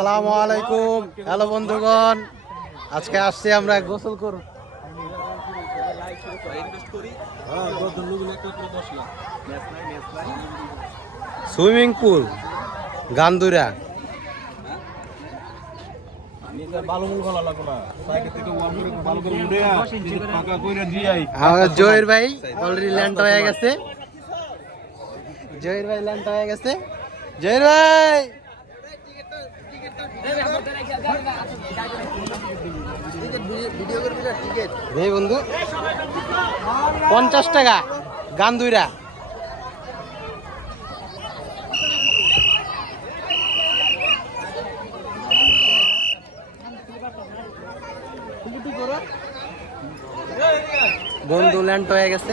আসসালামু আলাইকুম। হ্যালো বন্ধুগণ। আজকে আসছি আমরা গোসল করব। সুইমিং পুল, গান্দুরা। জয়ের ভাই অলরেডি ল্যান্ড হয়ে গেছে। জয়ের ভাই ল্যান্ড হয়ে গেছে। জয়ের ভাই! বন্ধু পঞ্চাশ টাকা গান দুইরা। বন্ধু ল্যান্ড হয়ে গেছে।